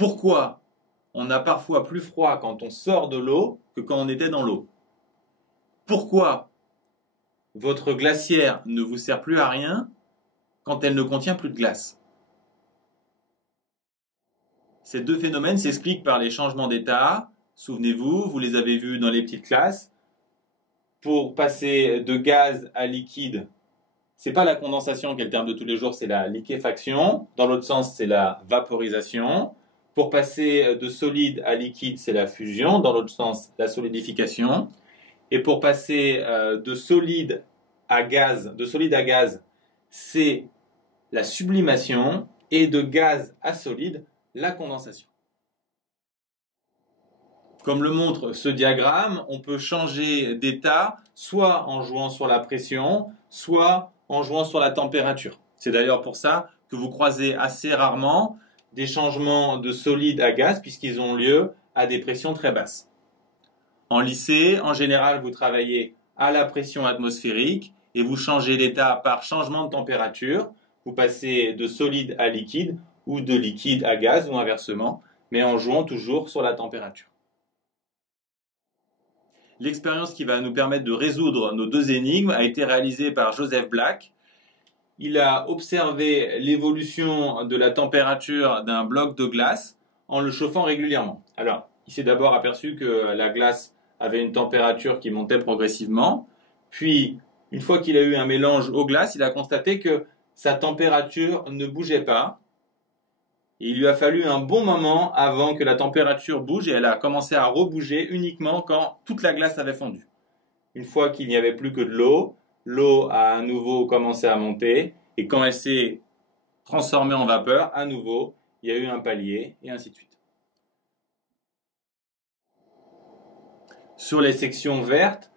Pourquoi on a parfois plus froid quand on sort de l'eau que quand on était dans l'eau? Pourquoi votre glacière ne vous sert plus à rien quand elle ne contient plus de glace? Ces deux phénomènes s'expliquent par les changements d'état. Souvenez-vous, vous les avez vus dans les petites classes. Pour passer de gaz à liquide, c'est pas la condensation qui est le terme de tous les jours, c'est la liquéfaction. Dans l'autre sens, c'est la vaporisation. Pour passer de solide à liquide, c'est la fusion. Dans l'autre sens, la solidification. Et pour passer de solide à gaz, c'est la sublimation. Et de gaz à solide, la condensation. Comme le montre ce diagramme, on peut changer d'état soit en jouant sur la pression, soit en jouant sur la température. C'est d'ailleurs pour ça que vous croisez assez rarement des changements de solide à gaz puisqu'ils ont lieu à des pressions très basses. En lycée, en général, vous travaillez à la pression atmosphérique et vous changez d'état par changement de température. Vous passez de solide à liquide ou de liquide à gaz ou inversement, mais en jouant toujours sur la température. L'expérience qui va nous permettre de résoudre nos deux énigmes a été réalisée par Joseph Black. Il a observé l'évolution de la température d'un bloc de glace en le chauffant régulièrement. Alors, il s'est d'abord aperçu que la glace avait une température qui montait progressivement. Puis, une fois qu'il a eu un mélange aux glaces, il a constaté que sa température ne bougeait pas. Et il lui a fallu un bon moment avant que la température bouge et elle a commencé à rebouger uniquement quand toute la glace avait fondu. Une fois qu'il n'y avait plus que de l'eau, l'eau a à nouveau commencé à monter et quand elle s'est transformée en vapeur, à nouveau, il y a eu un palier et ainsi de suite. Sur les sections vertes,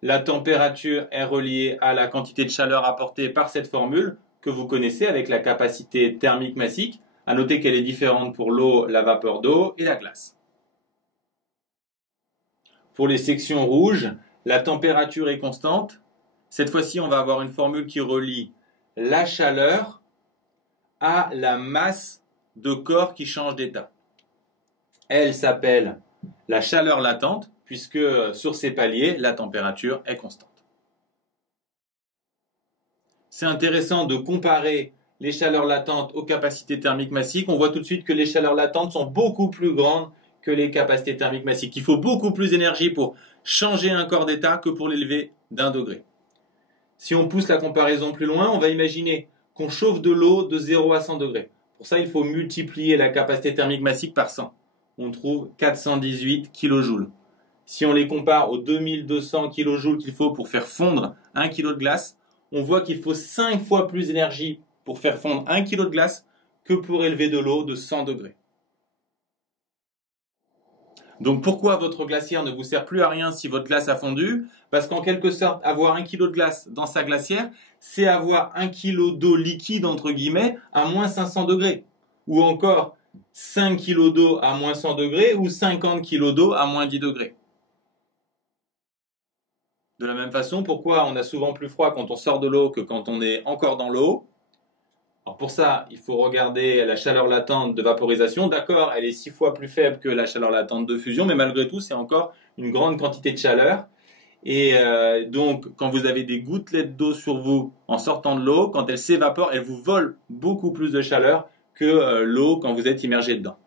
la température est reliée à la quantité de chaleur apportée par cette formule que vous connaissez avec la capacité thermique massique. À noter qu'elle est différente pour l'eau, la vapeur d'eau et la glace. Pour les sections rouges, la température est constante. Cette fois-ci, on va avoir une formule qui relie la chaleur à la masse de corps qui change d'état. Elle s'appelle la chaleur latente, puisque sur ces paliers, la température est constante. C'est intéressant de comparer les chaleurs latentes aux capacités thermiques massiques. On voit tout de suite que les chaleurs latentes sont beaucoup plus grandes que les capacités thermiques massiques. Il faut beaucoup plus d'énergie pour changer un corps d'état que pour l'élever d'1 degré. Si on pousse la comparaison plus loin, on va imaginer qu'on chauffe de l'eau de 0 à 100 degrés. Pour ça, il faut multiplier la capacité thermique massique par 100. On trouve 418 kJ. Si on les compare aux 2200 kJ qu'il faut pour faire fondre 1 kg de glace, on voit qu'il faut 5 fois plus d'énergie pour faire fondre 1 kg de glace que pour élever de l'eau de 100 degrés. Donc pourquoi votre glacière ne vous sert plus à rien si votre glace a fondu? Parce qu'en quelque sorte, avoir 1 kg de glace dans sa glacière, c'est avoir 1 kg d'eau liquide, entre guillemets, à moins 500 degrés. Ou encore 5 kg d'eau à moins 100 degrés ou 50 kg d'eau à moins 10 degrés. De la même façon, pourquoi on a souvent plus froid quand on sort de l'eau que quand on est encore dans l'eau? Alors pour ça, il faut regarder la chaleur latente de vaporisation. D'accord, elle est 6 fois plus faible que la chaleur latente de fusion, mais malgré tout, c'est encore une grande quantité de chaleur. Et donc, quand vous avez des gouttelettes d'eau sur vous en sortant de l'eau, quand elles s'évaporent, elles vous volent beaucoup plus de chaleur que l'eau quand vous êtes immergé dedans.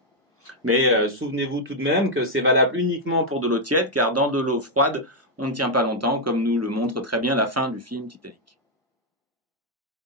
Mais souvenez-vous tout de même que c'est valable uniquement pour de l'eau tiède, car dans de l'eau froide, on ne tient pas longtemps, comme nous le montre très bien la fin du film Titanic.